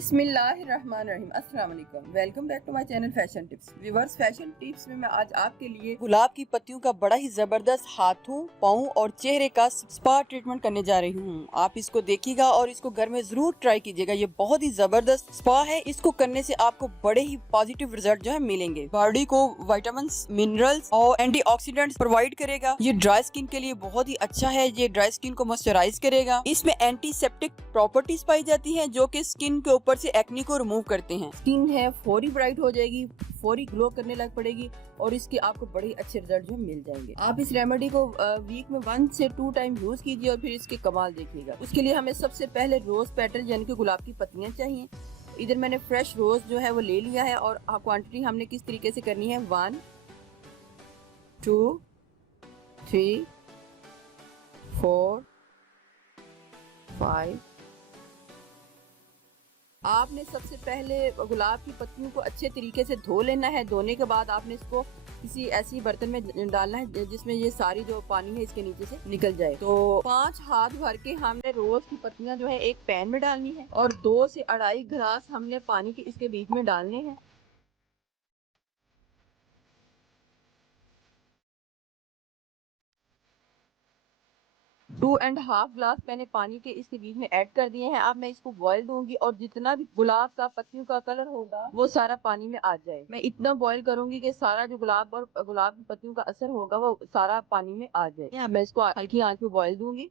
बिस्मिल्लाहिर्रहमानिर्रहीम। अस्सलाम वालेकुम। Welcome back to my channel fashion tips. Viewers, fashion tips में मैं आज आपके लिए गुलाब की पत्तियों का बड़ा ही जबरदस्त हाथों, पाँव और चेहरे का स्पा ट्रीटमेंट करने जा रही हूँ। आप इसको देखिएगा और इसको घर में जरूर ट्राई कीजिएगा। ये बहुत ही जबरदस्त स्पा है। इसको करने से आपको बड़े ही पॉजिटिव रिजल्ट जो है मिलेंगे। बॉडी को विटामिन, मिनरल्स और एंटीऑक्सीडेंट्स प्रोवाइड करेगा। ये ड्राई स्किन के लिए बहुत ही अच्छा है। ये ड्राई स्किन को मॉइस्चराइज करेगा। इसमें एंटीसेप्टिक प्रॉपर्टीज पाई जाती है जो कि स्किन के ऊपर से एक्ने को रिमूव करते हैं। स्किन है फौरी ब्राइट हो जाएगी, फौरी ग्लो करने लग पड़ेगी और इसके आपको बड़े अच्छे रिजल्ट जो मिल जाएंगे। आप इस रेमेडी को वीक में 1 से 2 टाइम यूज कीजिए और फिर इसके कमाल देखिएगा। उसके लिए हमें सबसे पहले रोज पेटल यानी कि गुलाब की पत्तियां चाहिए। इधर मैंने फ्रेश रोज जो है वो ले लिया है और क्वांटिटी हमने किस तरीके से करनी है, 1 2 3 4 5। आपने सबसे पहले गुलाब की पत्तियों को अच्छे तरीके से धो लेना है। धोने के बाद आपने इसको किसी ऐसी बर्तन में डालना है जिसमें ये सारी जो पानी है इसके नीचे से निकल जाए। तो 5 हाथ भर के हमने रोज की पत्तियां जो है एक पैन में डालनी है और 2 से 2.5 गिलास हमने पानी के इसके बीच में डालने हैं। 2.5 गिलास मैंने पानी के इसके बीच में ऐड कर दिए हैं। अब मैं इसको बॉईल दूंगी और जितना भी गुलाब का पत्तियों का कलर होगा वो सारा पानी में आ जाए। मैं इतना बॉईल करूंगी कि सारा जो गुलाब और गुलाब की पत्तियों का असर होगा वो सारा पानी में आ जाए। मैं इसको हल्की आंच पे बॉईल दूंगी।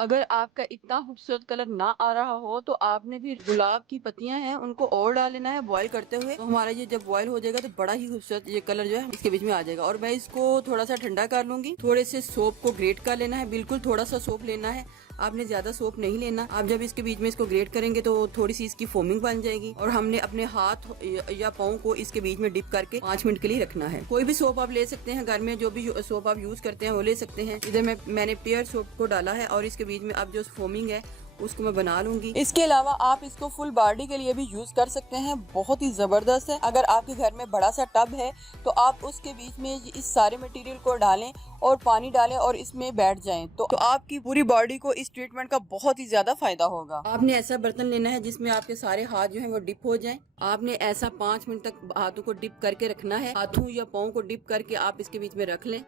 अगर आपका इतना खूबसूरत कलर ना आ रहा हो तो आपने फिर गुलाब की पत्तियां हैं उनको और डाल लेना है बॉईल करते हुए। तो हमारा ये जब बॉईल हो जाएगा तो बड़ा ही खूबसूरत ये कलर जो है इसके बीच में आ जाएगा। और मैं इसको थोड़ा सा ठंडा कर लूंगी। थोड़े से सोप को ग्रेट कर लेना है, बिल्कुल थोड़ा सा सोप लेना है, आपने ज्यादा सोप नहीं लेना। आप जब इसके बीच में इसको ग्रेट करेंगे तो थोड़ी सी इसकी फोमिंग बन जाएगी और हमने अपने हाथ या पाँव को इसके बीच में डिप करके 5 मिनट के लिए रखना है। कोई भी सोप आप ले सकते हैं, घर में जो भी सोप आप यूज करते हैं वो ले सकते हैं। इधर मैंने पेयर सोप को डाला है और इसके बीच में अब जो फोमिंग है उसको मैं बना लूंगी। इसके अलावा आप इसको फुल बॉडी के लिए भी यूज कर सकते हैं, बहुत ही जबरदस्त है। अगर आपके घर में बड़ा सा टब है तो आप उसके बीच में इस सारे मटेरियल को डालें और पानी डालें और इसमें बैठ जाएं तो आपकी पूरी बॉडी को इस ट्रीटमेंट का बहुत ही ज्यादा फायदा होगा। आपने ऐसा बर्तन लेना है जिसमें आपके सारे हाथ जो है वो डिप हो जाएं। आपने ऐसा 5 मिनट तक हाथों को डिप करके रखना है। हाथों या पाँव को डिप करके आप इसके बीच में रख लें।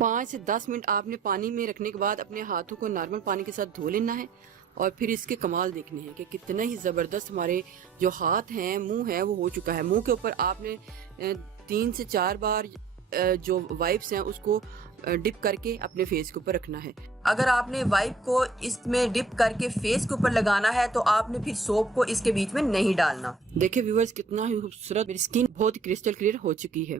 5 से 10 मिनट आपने पानी में रखने के बाद अपने हाथों को नॉर्मल पानी के साथ धो लेना है और फिर इसके कमाल देखने हैं कि कितना ही ज़बरदस्त हमारे जो हाथ हैं, मुंह है वो हो चुका है। मुंह के ऊपर आपने 3 से 4 बार जो वाइप्स हैं उसको डिप करके अपने फेस के ऊपर रखना है। अगर आपने वाइप को इसमें डिप करके फेस के ऊपर लगाना है तो आपने फिर सोप को इसके बीच में नहीं डालना। देखिए व्यूअर्स, कितना ही खूबसूरत मेरी स्किन बहुत क्रिस्टल क्लियर हो चुकी है।